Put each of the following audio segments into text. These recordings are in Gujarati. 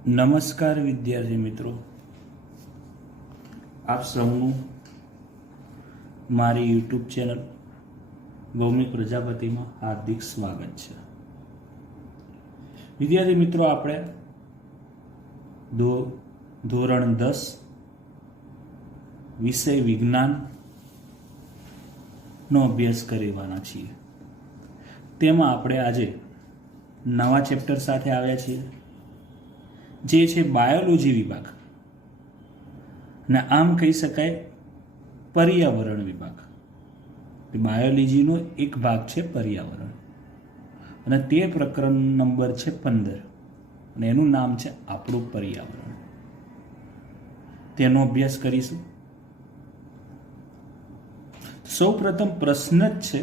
નમસ્કાર વિદ્યાર્થી મિત્રો, આપ સૌનું મારી યુટ્યુબ ચેનલ ભૌમિક પ્રજાપતિમાં હાર્દિક સ્વાગત છે. વિદ્યાર્થી મિત્રો, આપણે ધોરણ 10 વિષય વિજ્ઞાનનો અભ્યાસ કરવાના છીએ. તેમાં આપણે આજે નવા ચેપ્ટર સાથે આવ્યા છીએ, જે છે બાયોલોજી વિભાગ, અને આમ કહી શકાય પર્યાવરણ વિભાગ. બાયોલોજીનો એક ભાગ છે પર્યાવરણ, અને તે પ્રકરણ નંબર છે 15, અને એનું નામ છે આપણું પર્યાવરણ. તેનો અભ્યાસ કરીશું. સૌ પ્રથમ પ્રશ્ન જ છે,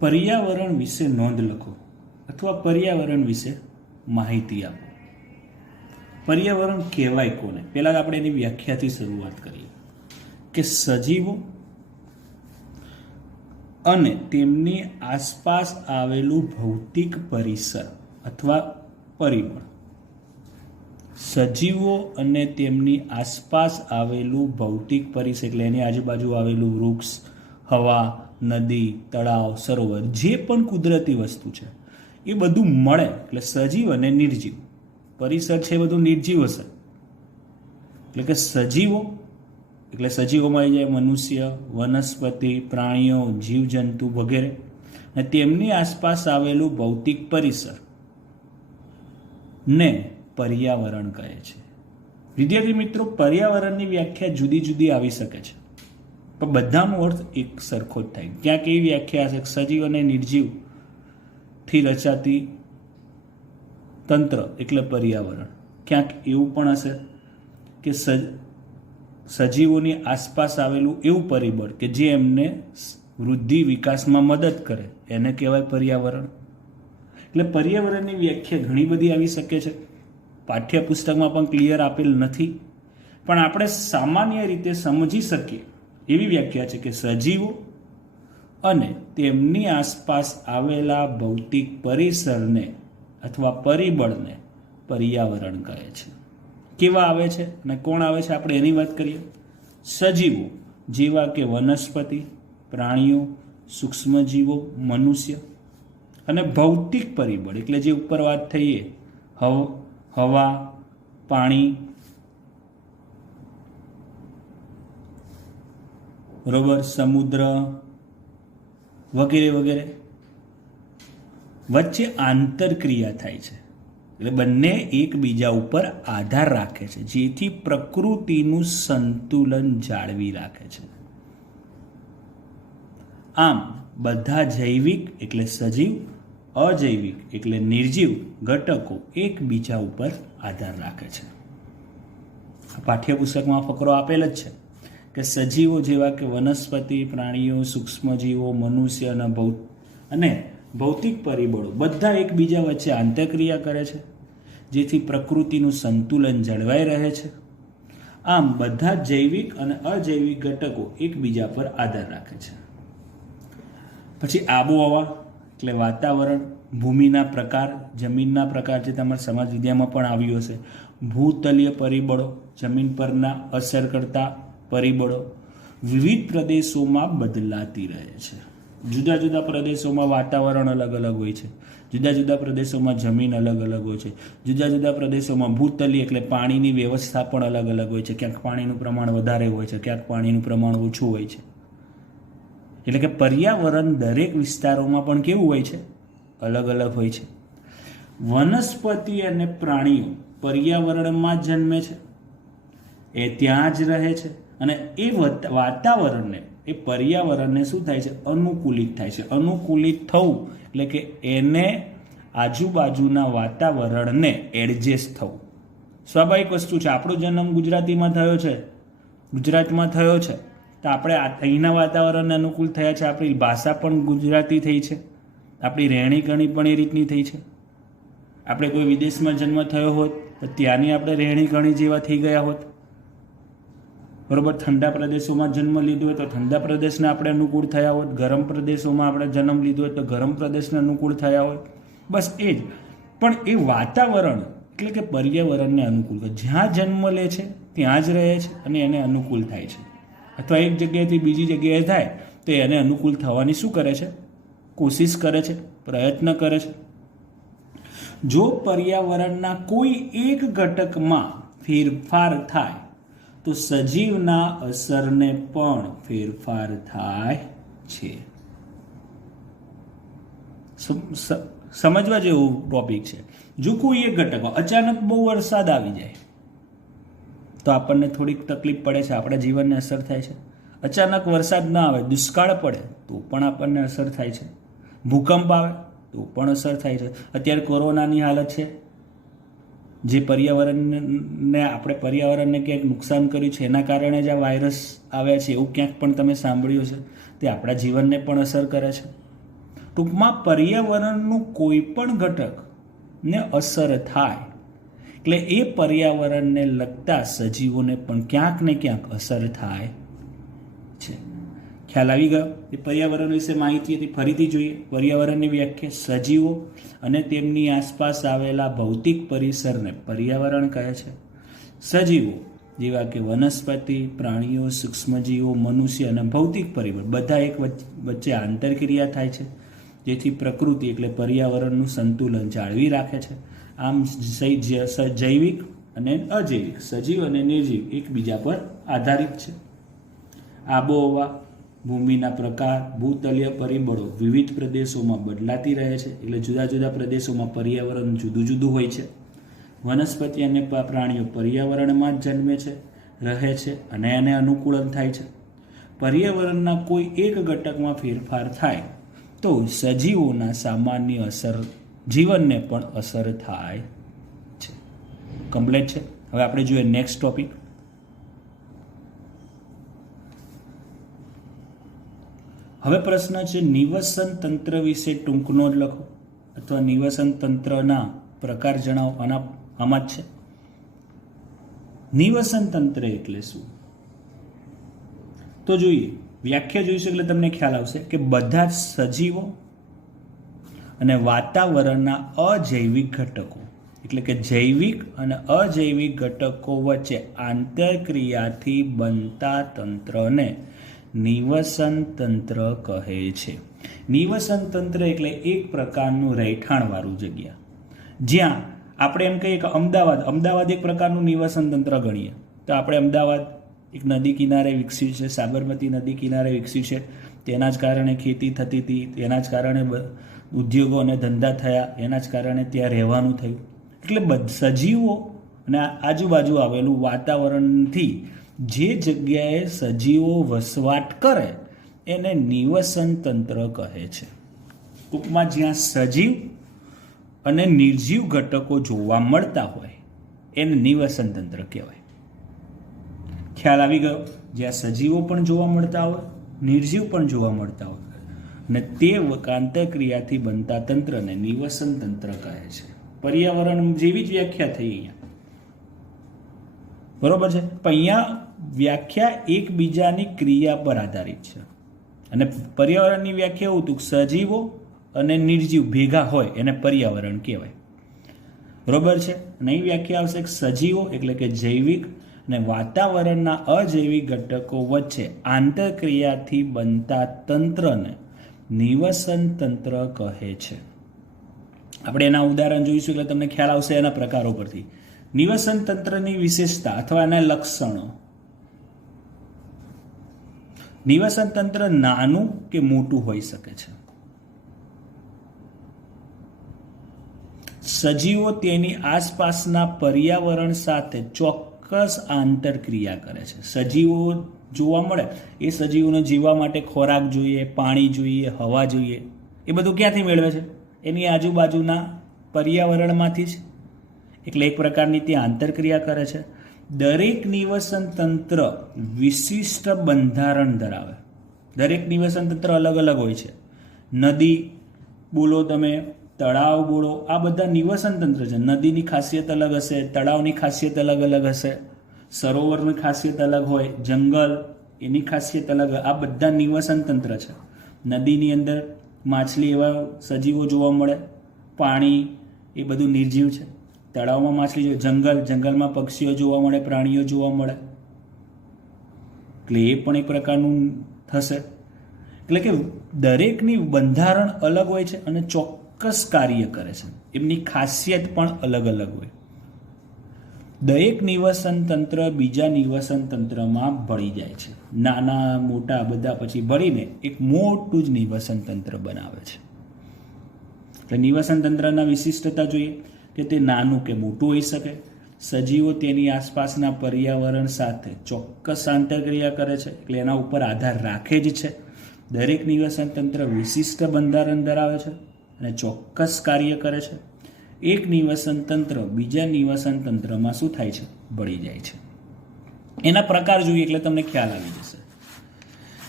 પર્યાવરણ વિશે નોંધ લખો અથવા પર્યાવરણ વિશે માહિતી આપો. પર્યાવરણ કહેવાય કોને? પહેલા આપણે એની વ્યાખ્યાથી શરૂઆત કરીએ કે સજીવો અને તેમની આસપાસ આવેલું ભૌતિક પરિસર અથવા પરિબળ. સજીવો અને તેમની આસપાસ આવેલું ભૌતિક પરિસર એટલે એની આજુબાજુ આવેલું વૃક્ષ, હવા, નદી, તળાવ, સરોવર, જે પણ કુદરતી વસ્તુ છે એ બધું મળે એટલે સજીવ અને નિર્જીવ. પરિસર છે એ બધું નિર્જીવ હશે, એટલે કે સજીવો એટલે સજીવોમાં આવી જાય મનુષ્ય, વનસ્પતિ, પ્રાણીઓ, જીવજંતુ વગેરે, અને તેમની આસપાસ આવેલું ભૌતિક પરિસર ને પર્યાવરણ કહે છે. વિદ્યાર્થી મિત્રો, પર્યાવરણની વ્યાખ્યા જુદી જુદી આવી શકે છે, પણ બધાનો અર્થ એક સરખો જ થાય. ક્યાંક એવી વ્યાખ્યા હશે સજીવ અને નિર્જીવ થી રચાતી તંત્ર એટલે પર્યાવરણ. ક્યાંક એવું પણ હશે કે સજીવોની આસપાસ આવેલું એવું પરિબળ કે જે એમને વૃદ્ધિ વિકાસમાં મદદ કરે એને કહેવાય પર્યાવરણ. એટલે પર્યાવરણની વ્યાખ્યા ઘણી બધી આવી શકે છે. પાઠ્યપુસ્તકમાં પણ ક્લિયર આપેલ નથી, પણ આપણે સામાન્ય રીતે સમજી શકીએ એવી વ્યાખ્યા છે કે સજીવો અને તેમની આસપાસ આવેલા ભૌતિક પરિસરને અથવા પરિબળને પર્યાવરણ કહે છે. કેવા આવે છે અને કોણ આવે છે આપણે એની વાત કરીએ. સજીવો જેવા કે વનસ્પતિ, પ્રાણીઓ, સૂક્ષ્મજીવો, મનુષ્ય, અને ભૌતિક પરિબળ એટલે જે ઉપર વાત થઈએ હવા, પાણી, બરોબર, સમુદ્ર વગેરે વગેરે વચ્ચે આંતરક્રિયા થાય છે, એટલે બંને એકબીજા ઉપર આધાર રાખે છે, જેથી પ્રકૃતિનું સંતુલન જાળવી રાખે છે. આમ બધા જૈવિક એટલે સજીવ, અજૈવિક એટલે નિર્જીવ ઘટકો એકબીજા ઉપર આધાર રાખે છે. પાઠ્યપુસ્તકમાં ફકરો આપેલ જ છે કે સજીવો જેવા કે વનસ્પતિ, પ્રાણીઓ, સૂક્ષ્મજીવો, મનુષ્ય અને ભૌતિક પરિબળો બધા એકબીજા વચ્ચે આંતરક્રિયા કરે છે, જેથી પ્રકૃતિનું સંતુલન જળવાઈ રહે છે. આમ બધા જૈવિક અને અજૈવિક ઘટકો એકબીજા પર આધાર રાખે છે. પછી આબોહવા એટલે વાતાવરણ, ભૂમિના પ્રકાર, જમીનના પ્રકાર, જે તમારા સમાજ વિદ્યામાં પણ આવ્યું હશે. ભૂતલીય પરિબળો, જમીન પરના અસર કરતા પરિબળો વિવિધ પ્રદેશોમાં બદલાતી રહે છે. જુદા જુદા પ્રદેશોમાં વાતાવરણ અલગ અલગ હોય છે, જુદા જુદા પ્રદેશોમાં જમીન અલગ અલગ હોય છે, જુદા જુદા પ્રદેશોમાં ભૂતલી એટલે પાણીની વ્યવસ્થા પણ અલગ અલગ હોય છે. ક્યાંક પાણીનું પ્રમાણ વધારે હોય છે, ક્યાંક પાણીનું પ્રમાણ ઓછું હોય છે. એટલે કે પર્યાવરણ દરેક વિસ્તારોમાં પણ કેવું હોય છે? અલગ અલગ હોય છે. વનસ્પતિ અને પ્રાણીઓ પર્યાવરણમાં જ જન્મે છે, એ ત્યાં જ રહે છે, અને એ વાતાવરણને, એ પર્યાવરણને શું થાય છે? અનુકૂલિત થાય છે. અનુકૂલિત થવું એટલે કે એને આજુબાજુના વાતાવરણને એડજસ્ટ થવું. સ્વાભાવિક વસ્તુ છે. આપણો જન્મ ગુજરાતમાં થયો છે, તો આપણે અહીંના વાતાવરણને અનુકૂળ થયા છે. આપણી ભાષા પણ ગુજરાતી થઈ છે, આપણી રહેણી કરણી પણ એ રીતની થઈ છે. આપણે કોઈ વિદેશમાં જન્મ થયો હોત તો ત્યાંની આપણે રહેણી કરણી જેવા થઈ ગયા હોત. બરોબર, ઠંડા પ્રદેશોમાં જન્મ લીધો હોય તો ઠંડા પ્રદેશને આપણે અનુકૂળ થયા હોત, ગરમ પ્રદેશોમાં આપણે જન્મ લીધો હોય તો ગરમ પ્રદેશને અનુકૂળ થયા હોય. બસ એ જ પણ એ વાતાવરણ એટલે કે પર્યાવરણને અનુકૂળ, જ્યાં જન્મ લે છે ત્યાં જ રહે છે અને એને અનુકૂળ થાય છે, અથવા એક જગ્યાએથી બીજી જગ્યાએ થાય તો એને અનુકૂળ થવાની શું કરે છે? કોશિશ કરે છે, પ્રયત્ન કરે છે. જો પર્યાવરણના કોઈ એક ઘટકમાં ફેરફાર થાય તો સજીવના અસરને પણ ફેરફાર થાય છે. સમજવા જેવું ટોપિક છે. જો કોઈ એક ઘટકમાં અચાનક બહુ વરસાદ આવી જાય તો આપણને થોડીક તકલીફ પડે છે, આપણા જીવનને અસર થાય છે. અચાનક વરસાદ ના આવે, દુષ્કાળ પડે તો પણ આપણને અસર થાય છે. ભૂકંપ આવે તો પણ અસર થાય છે. અત્યારે કોરોનાની હાલત છે, જે પર્યાવરણને આપણે પર્યાવરણને ક્યાંક નુકસાન કર્યું છે એના કારણે જ આ વાયરસ આવ્યા છે, એવું ક્યાંક પણ તમે સાંભળ્યું છે. તે આપણા જીવનને પણ અસર કરે છે. ટૂંકમાં પર્યાવરણનું કોઈ પણ ઘટકને અસર થાય એટલે એ પર્યાવરણને લગતા સજીવોને પણ ક્યાંક ને ક્યાંક અસર થાય છે. ખ્યાલ આવી ગયો? એ પર્યાવરણ વિશે માહિતી હતી. ફરીથી જોઈએ પર્યાવરણની વ્યાખ્યા. સજીવો અને તેમની આસપાસ આવેલા ભૌતિક પરિસરને પર્યાવરણ કહે છે. સજીવો જેવા કે વનસ્પતિ, પ્રાણીઓ, સૂક્ષ્મજીવો, મનુષ્ય અને ભૌતિક પરિબળ બધા એક વચ્ચે આંતરક્રિયા થાય છે, જેથી પ્રકૃતિ એટલે પર્યાવરણનું સંતુલન જાળવી રાખે છે. આમ જૈવિક અને અજૈવિક, સજીવ અને નિર્જીવ એકબીજા પર આધારિત છે. આબોહવા, ભૂમિના પ્રકાર, ભૂતલીય પરિબળો વિવિધ પ્રદેશોમાં બદલાતી રહે છે, એટલે જુદા જુદા પ્રદેશોમાં પર્યાવરણ જુદું જુદું હોય છે. વનસ્પતિ અને પ્રાણીઓ પર્યાવરણમાં જ જન્મે છે, રહે છે અને એને અનુકૂલન થાય છે. પર્યાવરણના કોઈ એક ઘટકમાં ફેરફાર થાય તો સજીવોના સામાન્ય અસર જીવનને પણ અસર થાય છે. કમ્પ્લીટ છે. હવે આપણે જોઈએ નેક્સ્ટ ટોપિક. હવે પ્રશ્ન છે નિવસન તંત્ર વિશે ટૂંક નોંધ લખો અથવા નિવસન તંત્રના પ્રકાર જણાવો. આમાં જ છે. નિવસન તંત્ર એટલે શું? તો જોઈએ, વ્યાખ્યા જોઈશું એટલે તમને ખ્યાલ આવશે કે બધા જ સજીવો અને વાતાવરણના અજૈવિક ઘટકો એટલે કે જૈવિક અને અજૈવિક ઘટકો વચ્ચે આંતરક્રિયાથી બનતા તંત્રને નિવસન તંત્ર કહે છે. નિવસન તંત્ર એટલે એક પ્રકારનું રહેઠાણવાળું જગ્યા, જ્યાં આપણે એમ કહીએ કે અમદાવાદ એક પ્રકારનું નિવસન તંત્ર ગણીએ તો આપણે અમદાવાદ એક નદી કિનારે વિકસ્યું છે, સાબરમતી નદી કિનારે વિકસ્યું છે. તેના જ કારણે ખેતી થતી હતી, તેના જ કારણે ઉદ્યોગો અને ધંધા થયા, એના જ કારણે ત્યાં રહેવાનું થયું. એટલે સજીવો અને આજુબાજુ આવેલું વાતાવરણથી જે જગ્યાએ સજીવો વસવાટ કરે એને નિવસન તંત્ર કહે છે. ટૂંકમાં જ્યાં સજીવ અને નિર્જીવ ઘટકો જોવા મળતા હોય એને નિવસન તંત્ર કહેવાય. ખ્યાલ આવી ગયો? જ્યાં સજીવો પણ જોવા મળતા હોય, નિર્જીવ પણ જોવા મળતા હોય અને તે આંતરક્રિયાથી બનતા તંત્રને નિવસન તંત્ર કહે છે. પર્યાવરણ જેવી જ વ્યાખ્યા થઈ અહીંયા, બરોબર છે. પણ અહીંયા વ્યાખ્યા એકબીજાની ક્રિયા પર આધારિત છે અને પર્યાવરણની વ્યાખ્યા એવું હતું સજીવો અને નિર્જીવ ભેગા હોય એને પર્યાવરણ કહેવાય, બરોબર છે. અને અહીં વ્યાખ્યા આવશે સજીવો એટલે કે જૈવિક અને વાતાવરણના અજૈવિક ઘટકો વચ્ચે આંતરક્રિયાથી બનતા તંત્રને નિવસન તંત્ર કહે છે. આપણે એના ઉદાહરણ જોઈશું એટલે તમને ખ્યાલ આવશે એના પ્રકારો પરથી. નિવસન તંત્રની વિશેષતા અથવા એના લક્ષણો. નિવસન તંત્ર નાનું કે મોટું હોઈ શકે છે. સજીવો તેની આસપાસના પર્યાવરણ સાથે ચોક્કસ આંતરક્રિયા કરે છે. સજીવો જોવા મળે એ સજીવોને જીવવા માટે ખોરાક જોઈએ, પાણી જોઈએ, હવા જોઈએ. એ બધું ક્યાંથી મેળવે છે? એની આજુબાજુના પર્યાવરણમાંથી જ. એટલે એક પ્રકારની ત્યાં આંતરક્રિયા કરે છે. દરેક નિવસન તંત્ર વિશિષ્ટ બંધારણ ધરાવે. દરેક નિવસન તંત્ર અલગ અલગ હોય છે. નદી બોલો તમે, તળાવ બોલો, આ બધા નિવસન તંત્ર છે. નદીની ખાસિયત અલગ હશે, તળાવની ખાસિયત અલગ અલગ હશે, સરોવરની ખાસિયત અલગ હોય, જંગલ એની ખાસિયત અલગ. આ બધા નિવસન તંત્ર છે. નદીની અંદર માછલી એવા સજીવો જોવા મળે, પાણી એ બધું નિર્જીવ છે. તળાવમાં માછલી, જંગલમાં પક્ષીઓ જોવા મળે, પ્રાણીઓ જોવા મળે, એટલે એ પણ એક પ્રકારનું થશે. એટલે કે દરેકની બંધારણ અલગ હોય છે અને ચોક્કસ કાર્ય કરે છે, એમની ખાસિયત પણ અલગ અલગ હોય. દરેક નિવસન તંત્ર બીજા નિવસન તંત્રમાં ભળી જાય છે. નાના મોટા બધા પછી ભળીને એક મોટું જ નિવસન તંત્ર બનાવે છે. એટલે નિવસન તંત્રના વિશિષ્ટતા જોઈએ કે તે નાનું કે મોટું હોઈ શકે. સજીવો તેની આસપાસના પર્યાવરણ સાથે ચોક્કસ આંતરક્રિયા કરે છે, એટલે એના ઉપર આધાર રાખે જ છે. દરેક નિવસન તંત્ર વિશિષ્ટ બંધારણ ધરાવે છે અને ચોક્કસ કાર્ય કરે છે. એક નિવસન તંત્ર બીજા નિવસન તંત્રમાં શું થાય છે? ભળી જાય છે. એના પ્રકાર જોઈએ એટલે તમને ખ્યાલ આવી જશે.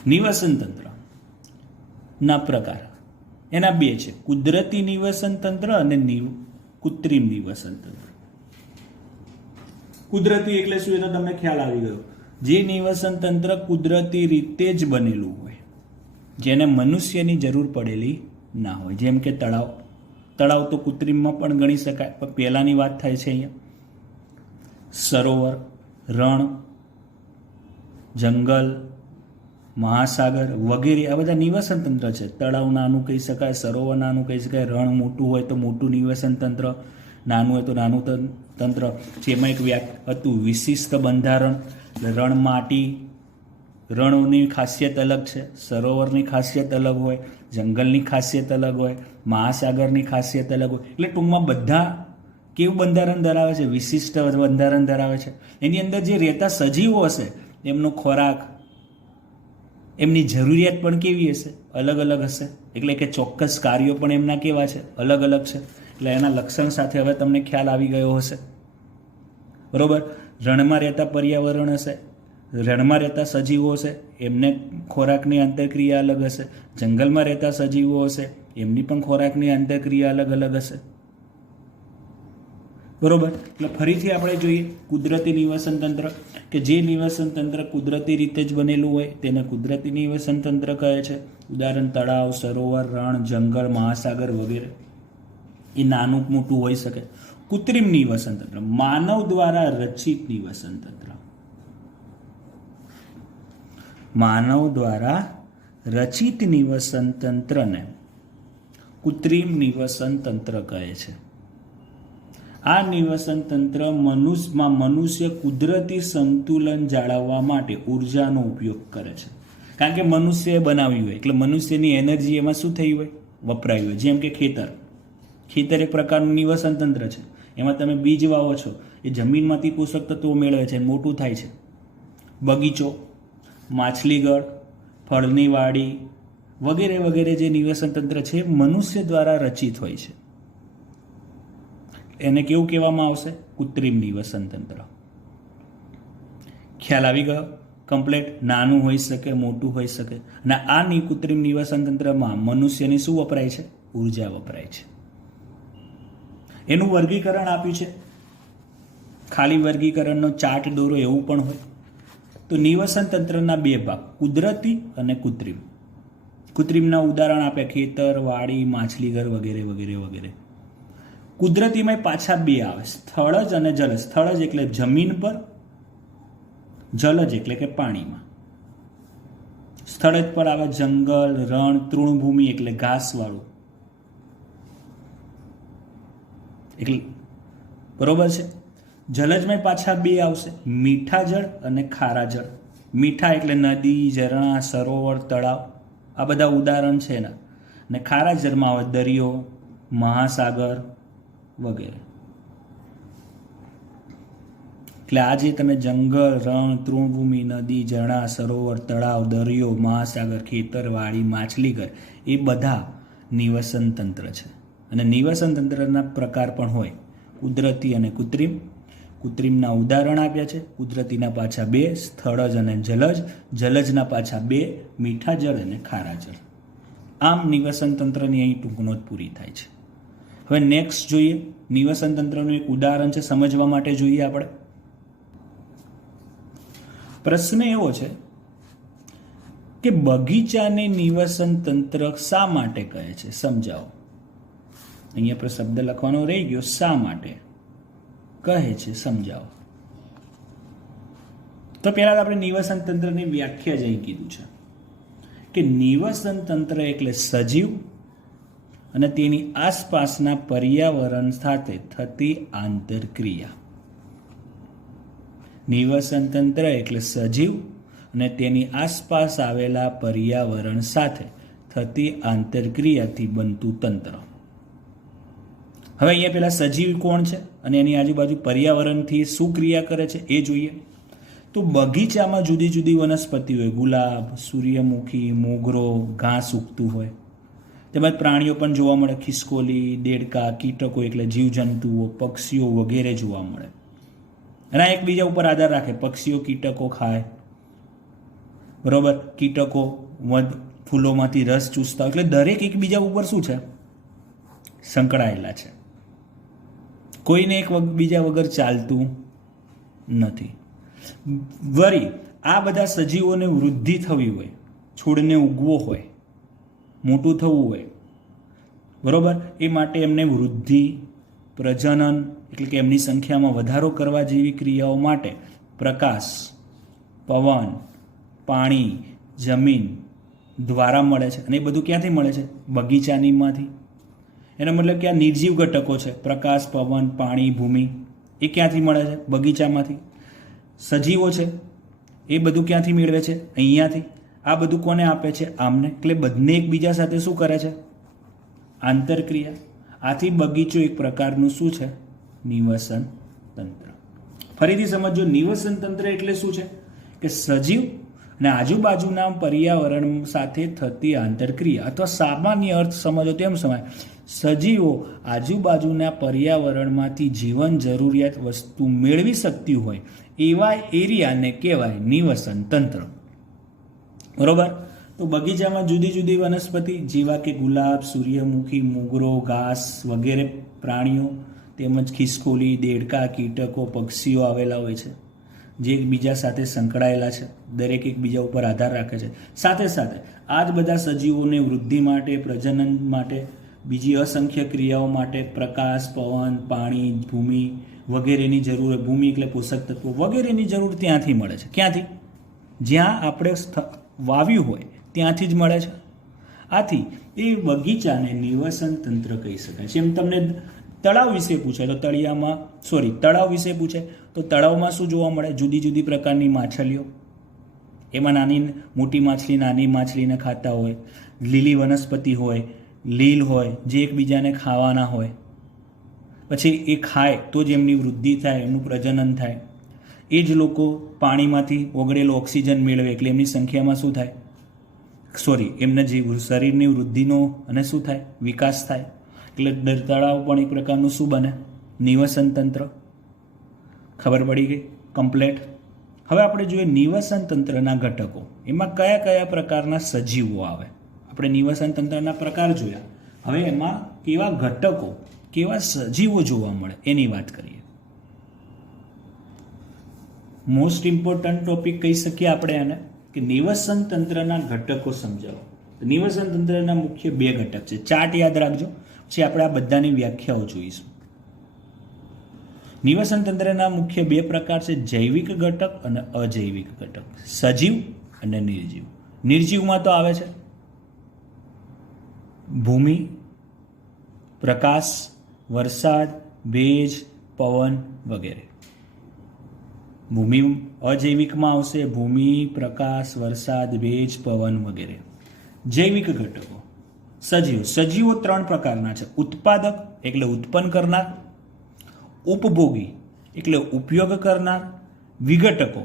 નિવસન તંત્રના પ્રકાર એના બે છે, કુદરતી નિવસન તંત્ર અને કૃત્રિમ નિવસન તંત્ર. કુદરતી એટલે શું? એ તો તમને ખ્યાલ આવી ગયો. જે નિવસન તંત્ર કુદરતી રીતે જ બનેલું હોય, જેને મનુષ્યની જરૂર પડેલી ના હોય, જેમ કે તળાવ તો કૃત્રિમમાં પણ ગણી શકાય, પણ પહેલાની વાત થાય છે અહીંયા. સરોવર, રણ, જંગલ, મહાસાગર વગેરે આ બધા નિવસન તંત્ર છે. તળાવ નાનું કહી શકાય, સરોવર નાનું કહી શકાય, રણ મોટું હોય તો મોટું નિવસન તંત્ર, નાનું હોય તો નાનું તંત્ર. જેમાં એક હતું વિશિષ્ટ બંધારણ. રણ માટી, રણોની ખાસિયત અલગ છે, સરોવરની ખાસિયત અલગ હોય, જંગલની ખાસિયત અલગ હોય, મહાસાગરની ખાસિયત અલગ હોય. એટલે ટૂંકમાં બધા કેવું બંધારણ ધરાવે છે? વિશિષ્ટ બંધારણ ધરાવે છે. એની અંદર જે રહેતા સજીવો હશે એમનો ખોરાક, એમની જરૂરિયાત પણ કેવી હશે? અલગ અલગ હશે. એટલે કે ચોક્કસ કાર્યો પણ એમના કેવા છે? અલગ અલગ છે. એટલે એના લક્ષણ સાથે હવે તમને ખ્યાલ આવી ગયો હશે, બરોબર. રણમાં રહેતા પર્યાવરણ હશે, રણમાં રહેતા સજીવો હશે, એમને ખોરાકની આંતરક્રિયા અલગ હશે. જંગલમાં રહેતા સજીવો હશે, એમની પણ ખોરાકની આંતરક્રિયા અલગ અલગ હશે, બરોબર. એટલે ફરીથી આપણે જોઈએ કુદરતી નિવસન તંત્ર, કે જે નિવસન તંત્ર કુદરતી રીતે જ બનેલું હોય તેને કુદરતી નિવસન તંત્ર કહે છે. ઉદાહરણ તળાવ, સરોવર, રણ, જંગલ, મહાસાગર વગેરે. એ નાનું મોટું હોઈ શકે. કૃત્રિમ નિવસન તંત્ર, માનવ દ્વારા રચિત નિવસન તંત્ર. માનવ દ્વારા રચિત નિવસન તંત્રને કૃત્રિમ નિવસન તંત્ર કહે છે. આ નિવસન તંત્ર મનુષ્ય કુદરતી સંતુલન જાળવવા માટે ઉર્જાનો ઉપયોગ કરે છે. કારણ કે મનુષ્યએ બનાવ્યું હોય એટલે મનુષ્યની એનર્જી એમાં શું થઈ હોય? વપરાયું હોય. જેમ કે ખેતર એક પ્રકારનું નિવસન તંત્ર છે. એમાં તમે બીજ વાવો છો, એ જમીનમાંથી પોષક તત્વો મેળવે છે, મોટું થાય છે. બગીચો, માછલીઘર, ફળની વાડી વગેરે વગેરે જે નિવસન તંત્ર છે મનુષ્ય દ્વારા રચિત હોય છે. એને કેવું કહેવામાં આવશે? કૃત્રિમ નિવસન તંત્ર. ખ્યાલ આવી ગયો? કમ્પ્લેટ. નાનું હોઈ શકે, મોટું હોઈ શકે. અને આ કૃત્રિમ નિવસન તંત્રમાં મનુષ્યની શું વપરાય છે? ઉર્જા વપરાય છે. એનું વર્ગીકરણ આપ્યું છે. ખાલી વર્ગીકરણનો ચાર્ટ દોરો એવું પણ હોય. તો નિવસન તંત્રના બે ભાગ, કુદરતી અને કૃત્રિમ. કૃત્રિમના ઉદાહરણ આપ્યા ખેતર, વાડી, માછલીઘર વગેરે વગેરે વગેરે. કુદરતીમાં પાછા બે આવે, સ્થળજ અને જલજ. સ્થળજ એટલે જમીન પર, જલજ એટલે કે પાણીમાં. સ્થળજ પર આવે જંગલ, રણ, તૃણભૂમિ એટલે ઘાસવાળું. એટલે બરોબર છે. જલજમાં પાછા બે આવશે, મીઠા જળ અને ખારા જળ. મીઠા એટલે નદી, ઝરણા, સરોવર, તળાવ, આ બધા ઉદાહરણ છે એના. અને ખારા જળમાં આવે દરિયો, મહાસાગર વગેરે. એટલે આ જે તમે જંગલ, રણ, તૃણભૂમિ, નદી, ઝરણા, સરોવર, તળાવ, દરિયો, મહાસાગર, ખેતર, વાડી, માછલીઘર, એ બધા નિવસન તંત્ર છે. અને નિવસન તંત્રના પ્રકાર પણ હોય, કુદરતી અને કૃત્રિમ. કૃત્રિમના ઉદાહરણ આપ્યા છે. કુદરતીના પાછા બે, સ્થળજ અને જલજ. જલજના પાછા બે, મીઠા જળ અને ખારા જળ. આમ નિવસન તંત્રની અહીં ટૂંક નોંધ પૂરી થાય છે. હવે નેક્સ્ટ જોઈએ, નિવસન તંત્રનું એક ઉદાહરણ છે, સમજવા માટે જોઈએ આપણે. પ્રશ્ન એવો છે કે બગીચાને નિવસન તંત્ર શા માટે કહે છે? સમજાવો. અહીંયા પર શબ્દ લખવાનો રહી ગયો, શા માટે કહે છે સમજાવો. તો પહેલા આપણે નિવસન તંત્રની વ્યાખ્યા જ અહીં કીધું છે કે નિવસન તંત્ર એટલે સજીવ અને તેની આસપાસના પર્યાવરણ સાથે થતી આંતરક્રિયા. નિવસન તંત્ર એટલે સજીવ અને તેની આસપાસ આવેલા પર્યાવરણ સાથે થતી આંતરક્રિયાથી બનતું તંત્ર. હવે અહીંયા પેલા સજીવ કોણ છે અને એની આજુબાજુ પર્યાવરણથી શું ક્રિયા કરે છે એ જોઈએ. તો બગીચામાં જુદી જુદી વનસ્પતિ હોય, ગુલાબ, સૂર્યમુખી, મોગરો, ઘાસ ઉગતું હોય. તેમજ પ્રાણીઓ પણ જોવા મળે, ખિસકોલી, દેડકા, કીટકો એટલે જીવજંતુઓ, પક્ષીઓ વગેરે જોવા મળે. અને આ એકબીજા ઉપર આધાર રાખે. પક્ષીઓ કીટકો ખાય, બરોબર, કીટકો ફૂલોમાંથી રસ ચૂસતા, એટલે દરેક એકબીજા ઉપર શું છે, સંકળાયેલા છે. કોઈને એક બીજા વગર ચાલતું નથી. વળી આ બધા સજીવોને વૃદ્ધિ થવી હોય, છોડને ઉગવો હોય, મોટું થવું હોય, બરોબર, એ માટે એમને વૃદ્ધિ, પ્રજનન એટલે કે એમની સંખ્યામાં વધારો કરવા જેવી ક્રિયાઓ માટે પ્રકાશ, પવન, પાણી, જમીન દ્વારા મળે છે. અને એ બધું ક્યાંથી મળે છે? બગીચાનીમાંથી. એનો મતલબ કે આ નિર્જીવ ઘટકો છે, પ્રકાશ, પવન, પાણી, ભૂમિ, એ ક્યાંથી મળે છે? બગીચામાંથી. સજીવો છે એ બધું ક્યાંથી મેળવે છે? અહીંયાથી. આ બધું કોને આપે છે? આમને. એટલે બંને એકબીજા સાથે શું કરે છે? આંતરક્રિયા. આથી બગીચો એક પ્રકારનું શું છે? નિવસન તંત્ર. ફરીથી સમજો, નિવસન તંત્ર એટલે શું છે કે સજીવ અને આજુબાજુના પર્યાવરણ સાથે થતી આંતરક્રિયા, અથવા સામાન્ય અર્થ સમજો તેમ સમય સજીવો આજુબાજુના પર્યાવરણમાંથી જીવન જરૂરિયાત વસ્તુ મેળવી શકતી હોય એવા એરિયાને કહેવાય નિવસન તંત્ર. બરોબર. તો બગીચામાં જુદી જુદી વનસ્પતિ જેવા કે ગુલાબ, સૂર્યમુખી, મોગરો, ઘાસ વગેરે પ્રાણીઓ તેમજ ખિસકોલી, દેડકા, કીટકો, પક્ષીઓ આવેલા હોય છે, જે એકબીજા સાથે સંકળાયેલા છે, દરેક એકબીજા ઉપર આધાર રાખે છે. સાથે સાથે આ જ બધા સજીવોને વૃદ્ધિ માટે, પ્રજનન માટે, બીજી અસંખ્ય ક્રિયાઓ માટે પ્રકાશ, પવન, પાણી, ભૂમિ વગેરેની જરૂર, ભૂમિ એટલે પોષક તત્વો વગેરેની જરૂર ત્યાંથી મળે છે. ક્યાંથી? જ્યાં આપણે વાવ્યું હોય ત્યાંથી જ મળે છે. આથી એ બગીચાને નિવસન તંત્ર કહી શકાય છે. એમ તમને તળાવ વિશે પૂછે તો તળાવ વિશે પૂછે તો તળાવમાં શું જોવા મળે? જુદી જુદી પ્રકારની માછલીઓ. એમાં નાની મોટી માછલી નાની માછલીને ખાતા હોય, લીલી વનસ્પતિ હોય, લીલ હોય, જે એકબીજાને ખાવાના હોય. પછી એ ખાય તો જ એમની વૃદ્ધિ થાય, એમનું પ્રજનન થાય. એ જ લોકો પાણીમાંથી ઓગળેલો ઓક્સિજન મેળવે એટલે એમની સંખ્યામાં શું થાય? એમના જે શરીરની વૃદ્ધિનો અને શું થાય? વિકાસ થાય. એટલે તળાવ પણ એક પ્રકારનું શું બને? નિવસન તંત્ર. ખબર પડી ગઈ? કમ્પ્લેટ. હવે આપણે જોઈએ નિવસન તંત્રના ઘટકો. એમાં કયા કયા પ્રકારના સજીવો આવે? આપણે નિવસન તંત્રના પ્રકાર જોયા. હવે એમાં કેવા ઘટકો, કેવા સજીવો જોવા મળે એની વાત કરીએ. મોસ્ટ ઇમ્પોર્ટન્ટ ટોપિક કહી શકીએ આપણે આને કે નિવસન તંત્રના ઘટકો સમજાવો. નિવસન તંત્રના મુખ્ય બે ઘટક છે. ચાર્ટ યાદ રાખજો, પછી આપણે આ બધાની વ્યાખ્યાઓ જોઈશું. નિવસન તંત્રના મુખ્ય બે પ્રકાર છે, જૈવિક ઘટક અને અજૈવિક ઘટક. સજીવ અને નિર્જીવ. નિર્જીવમાં તો આવે છે ભૂમિ, પ્રકાશ, વરસાદ, ભેજ, પવન વગેરે. ભૂમિ અજૈવિકમાં આવશે ભૂમિ, પ્રકાશ, વરસાદ, ભેજ, પવન વગેરે. જૈવિક ઘટકો. સજીવો ત્રણ પ્રકારના છે. ઉત્પાદક એટલે ઉત્પન્ન કરનાર, ઉપભોગી એટલે ઉપયોગ કરનાર, વિઘટકો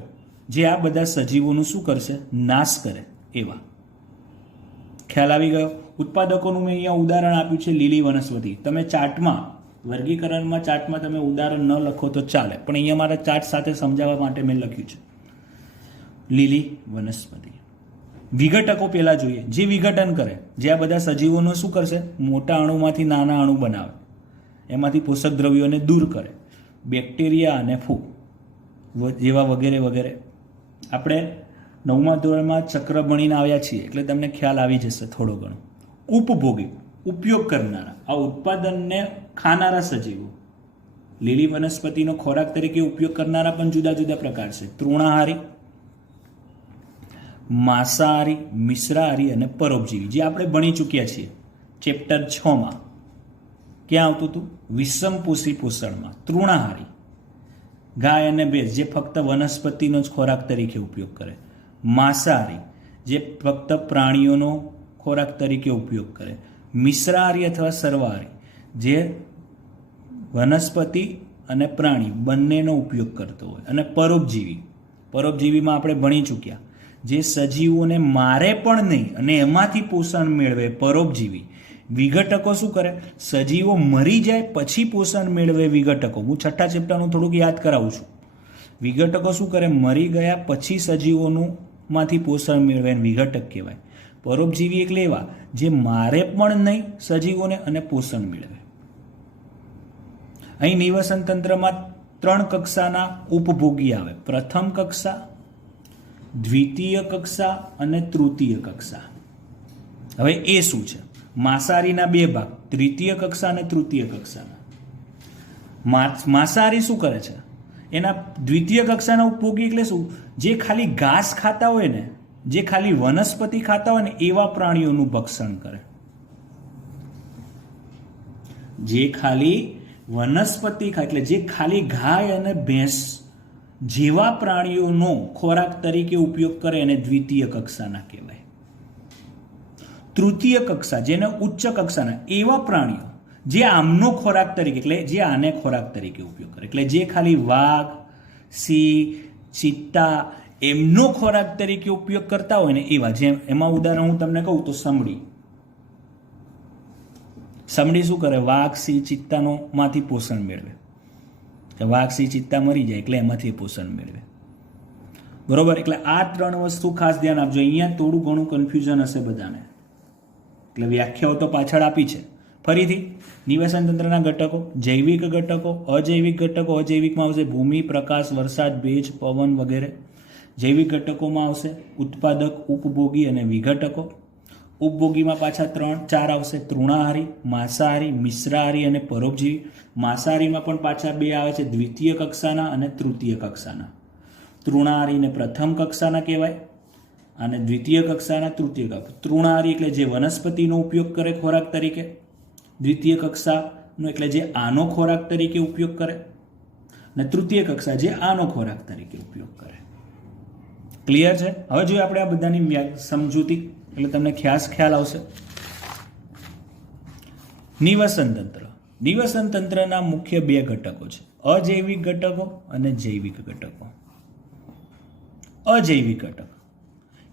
જે આ બધા સજીવોનું શું કરશે? નાશ કરે એવા. ખ્યાલ આવી ગયો? ઉત્પાદકોનું મેં અહીંયા ઉદાહરણ આપ્યું છે લીલી વનસ્પતિ. તમે ચાર્ટમાં, વર્ગીકરણમાં ચાર્ટમાં તમે ઉદાહરણ ન લખો તો ચાલે, પણ અહીંયા મારા ચાર્ટ સાથે સમજાવવા માટે મેં લખ્યું છે લીલી વનસ્પતિ. વિઘટકો પહેલા જોઈએ. જે વિઘટન કરે, જે આ બધા સજીવોનું શું કરશે? મોટા અણુમાંથી નાના અણુ બનાવે, એમાંથી પોષક દ્રવ્યોને દૂર કરે. બેક્ટેરિયા અને ફૂગ જેવા વગેરે વગેરે. આપણે 9મા ધોરણમાં ચક્ર ભણીને આવ્યા છીએ એટલે તમને ખ્યાલ આવી જશે થોડો ઘણો. ઉપભોગી ઉપયોગ કરનારા, આ ઉત્પાદનને ખાનારા સજીવો. લીલી વનસ્પતિનો ખોરાક તરીકે ઉપયોગ કરનારા પણ જુદા જુદા પ્રકાર છે. તૃણાહારી, માંસાહારી, મિશ્રાહારી અને પરોપજીવી, જે આપણે ભણી ચૂક્યા છીએ ચેપ્ટર 6માં. ક્યાં આવતું હતું? વિષમપોષી પોષણમાં. તૃણાહારી, ગાય અને ભેંસ, જે ફક્ત વનસ્પતિનો જ ખોરાક તરીકે ઉપયોગ કરે. માંસાહારી, જે ફક્ત પ્રાણીઓનો ખોરાક તરીકે ઉપયોગ કરે. મિશ્રાહારી અથવા સર્વાહારી, જે વનસ્પતિ અને પ્રાણી બંનેનો ઉપયોગ કરતો હોય. અને પરોપજીવી, પરોપજીવીમાં આપણે ભણી ચૂક્યા, જે સજીવોને મારે પણ નહીં અને એમાંથી પોષણ મેળવે. પરોપજીવી. વિઘટકો શું કરે? સજીવો મરી જાય પછી પોષણ મેળવે વિઘટકો. હું છઠ્ઠા ચેપ્ટરનું થોડુંક યાદ કરાવું છું. વિઘટકો શું કરે? મરી ગયા પછી સજીવોનું માંથી પોષણ મેળવે, વિઘટક કહેવાય. પરોપજીવી એટલે એવા જે મારે પણ નહીં સજીવોને અને પોષણ મેળવે. અહીં નિવસન તંત્રમાં 3 કક્ષાના ઉપભોગી આવે. પ્રથમ કક્ષા, દ્વિતીય કક્ષા અને તૃતીય કક્ષા. હવે એ શું છે? માંસાહારીના 2 ભાગ, તૃતીય કક્ષા અને તૃતીય કક્ષાના. માંસાહારી શું કરે છે? એના દ્વિતીય કક્ષાના ઉપભોગી એટલે શું? જે ખાલી ઘાસ ખાતા હોય ને, જે ખાલી વનસ્પતિ ખાતા હોય ને એવા પ્રાણીઓનું ભક્ષણ કરે. જે ખાલી વનસ્પતિ ખાય એટલે જે ખાલી ગાય અને ભેંસ જેવા પ્રાણીઓનો ખોરાક તરીકે ઉપયોગ કરે એને દ્વિતીય કક્ષાના કહેવાય. તૃતીય કક્ષા, જેને ઉચ્ચ કક્ષાના, એવા પ્રાણીઓ જે આમનો ખોરાક તરીકે એટલે જે આને ખોરાક તરીકે ઉપયોગ કરે. એટલે જે ખાલી વાઘ, સિંહ, ચિત્તા એમનો ખોરાક તરીકે ઉપયોગ કરતા હોય ને એવા. જેમ એમાં ઉદાહરણ હું તમને કહું તો સમડી. સમડી શું કરે? વાઘ, સિંહ, ચિત્તાનો માંથી પોષણ મેળવે. વાઘ, સિંહ, ચિત્તા મરી જાય એટલે એમાંથી પોષણ મેળવે. બરોબર? એટલે આ 3 વસ્તુ ખાસ ધ્યાન આપજો. અહીંયા થોડું ઘણું કન્ફ્યુઝન હશે બધાને, એટલે વ્યાખ્યાઓ તો પાછળ આપી છે. ફરીથી, નિવસન તંત્રના ઘટકો: જૈવિક ઘટકો, અજૈવિક ઘટકો. અજૈવિકમાં આવશે ભૂમિ, પ્રકાશ, વરસાદ, ભેજ, પવન વગેરે. જૈવિક ઘટકોમાં આવશે ઉત્પાદક, ઉપભોગી અને વિઘટકો. ઉપભોગીમાં પાછા 4 આવશે: તૃણાહારી, માંસાહારી, મિશ્રાહારી અને પરોપજીવી. માંસાહારીમાં પણ પાછા 2 આવે છે, દ્વિતીય કક્ષાના અને તૃતીય કક્ષાના. તૃણાહારીને પ્રથમ કક્ષાના કહેવાય અને દ્વિતીય કક્ષાના તૃતીય કક્ષા. તૃણાહારી એટલે જે વનસ્પતિનો ઉપયોગ કરે ખોરાક તરીકે. દ્વિતીય કક્ષાનો એટલે જે આનો ખોરાક તરીકે ઉપયોગ કરે. અને તૃતીય કક્ષા જે આનો ખોરાક તરીકે ઉપયોગ કરે. ક્લિયર છે? હવે જોઈએ આપણે આ બધાની સમજૂતી, એટલે તમને ખ્યાલ આવશે. નિવસન તંત્ર. નિવસન તંત્રના મુખ્ય 2 ઘટકો છે: અજૈવિક ઘટકો અને જૈવિક ઘટકો. અજૈવિક ઘટક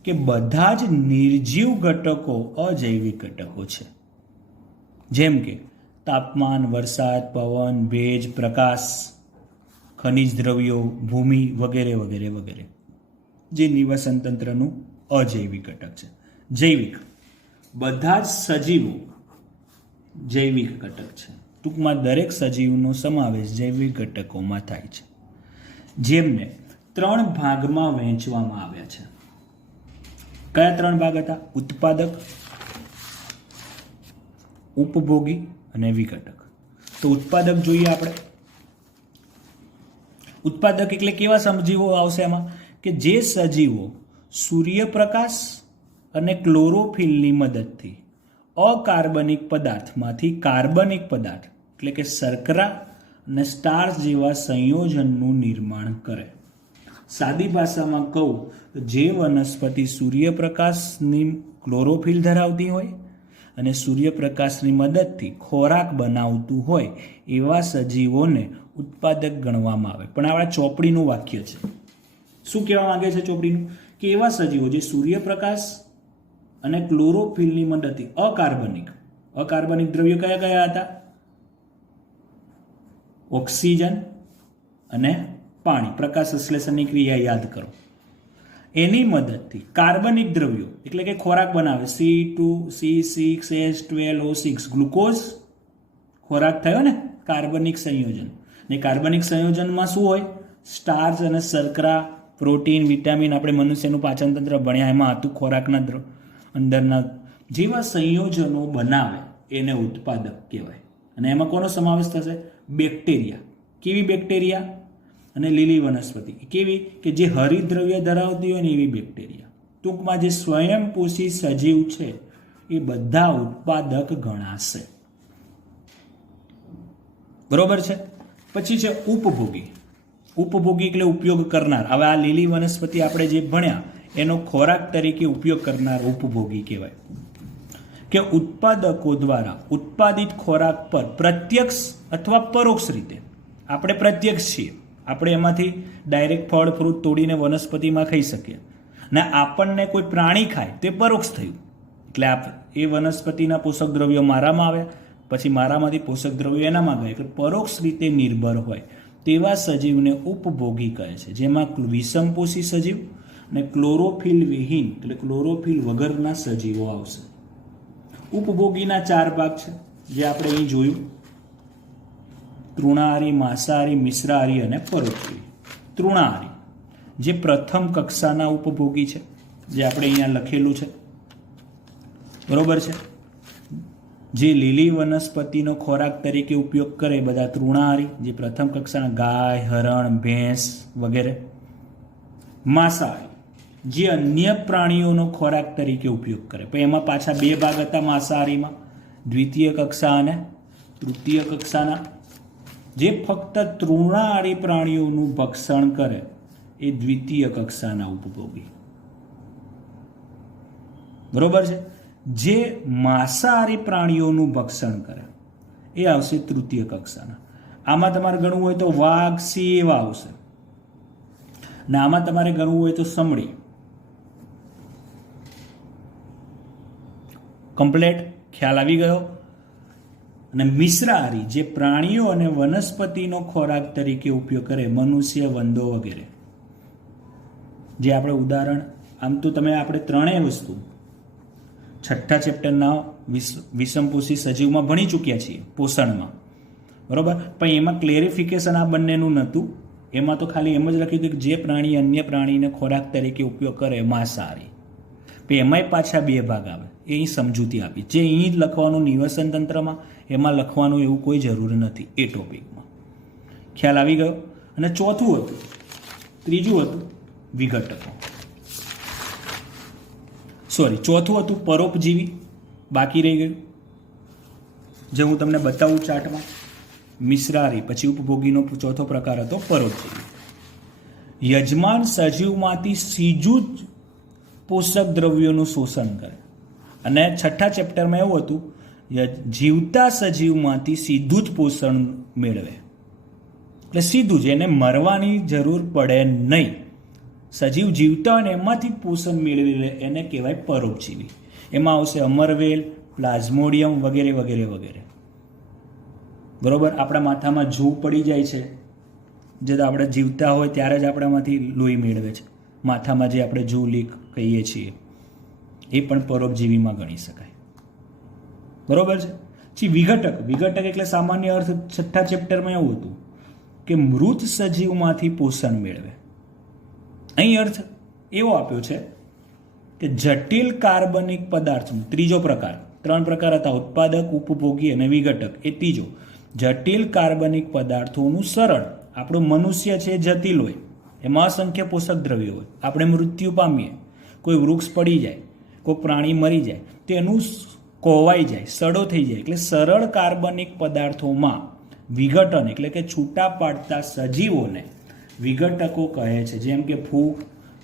કે બધા જ નિર્જીવ ઘટકો અજૈવિક ઘટકો છે. જેમ કે તાપમાન, વરસાદ, પવન, ભેજ, પ્રકાશ, ખનિજ દ્રવ્યો, ભૂમિ વગેરે વગેરે વગેરે, જે નિવસન તંત્રનું અજૈવિક ઘટક છે. જૈવિક, બધા જ સજીવો જૈવિક ઘટક છે. ટૂંકમાં દરેક સજીવનો સમાવેશ જૈવિક ઘટકોમાં થાય છે, જેમને 3 ભાગમાં વહેંચવામાં આવ્યા છે. કયા 3 ભાગ હતા? ઉત્પાદક, ઉપભોગી અને વિઘટક. તો ઉત્પાદક જોઈએ આપણે. ઉત્પાદક એટલે કેવા સજીવો આવશે એમાં? કે જે સજીવો સૂર્યપ્રકાશ અને ક્લોરોફિલની મદદથી અકાર્બનિક પદાર્થમાંથી કાર્બનિક પદાર્થ એટલે કે શર્કરા અને સ્ટાર્ચ જેવા સંયોજનનું નિર્માણ કરે. સાદી ભાષામાં કહું તો જે વનસ્પતિ સૂર્યપ્રકાશની ક્લોરોફિલ ધરાવતી હોય અને સૂર્યપ્રકાશની મદદથી ખોરાક બનાવતું હોય એવા સજીવોને ઉત્પાદક ગણવામાં આવે. પણ આ ચોપડીનું વાક્ય છે. શું કહેવા માંગે છે ચોપડીનું? કે એવા સજીવો જે સૂર્યપ્રકાશ અને ક્લોરોફિલની મદદથી અકાર્બનિક દ્રવ્યો કયા કયા હતા? ઓક્સિજન અને પાણી. પ્રકાશ સંશ્લેષણની ક્રિયા યાદ કરો. એની મદદથી કાર્બનિક દ્રવ્યો એટલે કે ખોરાક બનાવે. C2C6H12O6 ગ્લુકોઝ ખોરાક થયો ને, કાર્બનિક સંયોજન. ને કાર્બનિક સંયોજનમાં શું હોય? સ્ટાર્ચ અને શર્કરા, પ્રોટીન, વિટામિન. આપણે મનુષ્યનું પાચન તંત્ર ભણ્યા, એમાં હતું ખોરાકના અંદરના જેવા સંયોજનો બનાવે એને ઉત્પાદક કહેવાય. અને એમાં કોનો સમાવેશ થશે? બેક્ટેરિયા. કેવી બેક્ટેરિયા? અને લીલી વનસ્પતિ કેવી? કે જે હરિતદ્રવ્ય ધરાવતી હોય ને એવી બેક્ટેરિયા. ટૂંકમાં જે સ્વયંપોષી સજીવ છે એ બધા ઉત્પાદક ગણાશે. બરોબર છે. પછી છે ઉપભોગી. ઉપભોગી એટલે ઉપયોગ કરનાર. હવે આ લીલી વનસ્પતિ આપણે જે ભણ્યા એનો ખોરાક તરીકે ઉપયોગ કરનાર ઉપભોગી કહેવાય. કે ઉત્પાદકો દ્વારા ઉત્પાદિત ખોરાક પર પ્રત્યક્ષ અથવા પરોક્ષ રીતે, આપણે પ્રત્યક્ષ છીએ, આપણે એમાંથી ડાયરેક્ટ ફળ ફ્રૂટ તોડીને વનસ્પતિમાં ખાઈ શકીએ, ને આપણને કોઈ પ્રાણી ખાય તે પરોક્ષ થયું. એટલે એ વનસ્પતિના પોષક દ્રવ્યો મારામાં આવ્યા, પછી મારામાંથી પોષક દ્રવ્યો એનામાં ગયા, એટલે પરોક્ષ રીતે નિર્ભર હોય તેવા સજીવને ઉપભોગી કહે છે. જેમાં વિષમપોષી સજીવ અને ક્લોરોફિલ વિહીન એટલે ક્લોરોફિલ વગરના સજીવો આવશે. ઉપભોગીના 4 ભાગ છે જે આપણે અહીં જોયું: તૃણાહારી, માંસાહારી, મિશ્રાહારી અને પરોપજીવી. તૃણાહારી જે પ્રથમ કક્ષાના ઉપભોગી છે, જે આપણે અહીંયા લખેલું છે. બરોબર છે. જે લીલી વનસ્પતિનો ખોરાક તરીકે ઉપયોગ કરે બધા તૃણાહારી, જે પ્રથમ કક્ષાના ગાય, હરણ, ભેંસ વગેરે. માંસાહારી જે અન્ય પ્રાણીઓનો ખોરાક તરીકે ઉપયોગ કરે. પણ એમાં પાછા 2 ભાગ હતા માંસાહારીમાં: દ્વિતીય કક્ષા અને તૃતીય કક્ષાના. જે ફક્ત તૃણાહારી પ્રાણીઓનું ભક્ષણ કરે એ દ્વિતીય કક્ષાના ઉપભોગી. બરોબર છે. જે માંસાહારી પ્રાણીઓનું ભક્ષણ કરે એ આવશે તૃતીય કક્ષાના. આમાં તમારે ગણવું હોય તો વાઘ, સિંહ એવા આવશે. ને આમાં તમારે ગણવું હોય તો સમડી. કમ્પ્લેટ ખ્યાલ આવી ગયો. અને મિશ્રાહારી જે પ્રાણીઓ અને વનસ્પતિનો ખોરાક તરીકે ઉપયોગ કરે, મનુષ્ય, વંદો વગેરે. જે આપણે ઉદાહરણ, આમ તો તમે આપણે 3 વસ્તુ 6થા ચેપ્ટરના વિષમપોષી સજીવમાં ભણી ચૂક્યા છીએ, પોષણમાં. બરોબર. પણ એમાં ક્લેરિફિકેશન આ બંનેનું નહોતું. એમાં તો ખાલી એમ જ લખ્યું હતું કે જે પ્રાણી અન્ય પ્રાણીને ખોરાક તરીકે ઉપયોગ કરે માંસાહારી. પણ એમાંય પાછા 2 ભાગ આવે. એ અહીં સમજૂતી આપી. જે અહીં જ લખવાનું નિવસન તંત્રમાં, એમાં લખવાનું એવું કોઈ જરૂર નથી એ ટોપિકમાં. ખ્યાલ આવી ગયો. અને ચોથું હતું, ત્રીજું હતું વિઘટકો. ચોથું હતું પરોપજીવી. બાકી રહી ગયું, જે હું તમને બતાવું ચાર્ટમાં. મિશ્રાહારી, પછી ઉપભોગીનો ચોથો પ્રકાર હતો પરોપજીવી. યજમાન સજીવમાંથી સીધું જ પોષક દ્રવ્યોનું શોષણ કરે. અને 6થા ચેપ્ટરમાં એવું હતું જીવતા સજીવમાંથી સીધું જ પોષણ મેળવે. એટલે સીધું જ, એને મરવાની જરૂર પડે નહીં. સજીવ જીવતા હોય ને એમાંથી પોષણ મેળવી લે એને કહેવાય પરોપજીવી. એમાં આવશે અમરવેલ, પ્લાઝ્મોડિયમ વગેરે વગેરે વગેરે. બરોબર. આપણા માથામાં જૂ પડી જાય છે, જે આપણે જીવતા હોય ત્યારે જ આપણામાંથી લોહી મેળવે છે. માથામાં જે આપણે જૂ લીક કહીએ છીએ એ પણ પરોપજીવીમાં ગણી શકાય. બરોબર છે. પછી વિઘટક. વિઘટક એટલે સામાન્ય અર્થ 6થા ચેપ્ટરમાં એવું હતું કે મૃત સજીવમાંથી પોષણ મેળવે. અહીં અર્થ એવો આપ્યો છે કે જટિલ કાર્બનિક પદાર્થનું ત્રીજો પ્રકાર. 3 પ્રકાર હતા: ઉત્પાદક, ઉપભોગી અને વિઘટક. એ ત્રીજો, જટિલ કાર્બનિક પદાર્થોનું સરળ. આપણું મનુષ્ય છે જટિલ હોય, એમાં અસંખ્ય પોષક દ્રવ્યો હોય. આપણે મૃત્યુ પામીએ, કોઈ વૃક્ષ પડી જાય, કોઈ પ્રાણી મરી જાય, તેનું કોવાઈ જાય, સડો થઈ જાય. એટલે સરળ કાર્બનિક પદાર્થોમાં વિઘટન એટલે કે છૂટા પાડતા સજીવોને વિઘટકો કહે છે. જેમ કે ફૂગ,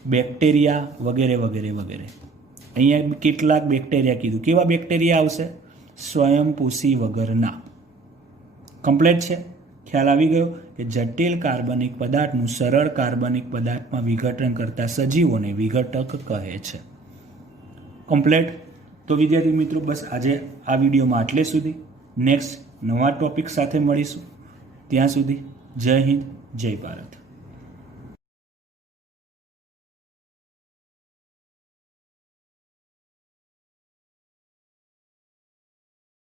બેક્ટેરિયા વગેરે વગેરે વગેરે. અહીંયા કેટલાક બેક્ટેરિયા કીધું. કેવા બેક્ટેરિયા આવશે? સ્વયંપોષી વગરના. કમ્પ્લેટ છે. ખ્યાલ આવી ગયો કે જટિલ કાર્બનિક પદાર્થનું સરળ કાર્બનિક પદાર્થમાં વિઘટન કરતા સજીવોને વિઘટક કહે છે. કમ્પ્લેટ. તો વિદ્યાર્થી મિત્રો, બસ આજે આ વિડીયોમાં આટલે સુધી. નેક્સ્ટ નવા ટોપિક સાથે મળીશું. ત્યાં સુધી જય હિન્દ, જય ભારત.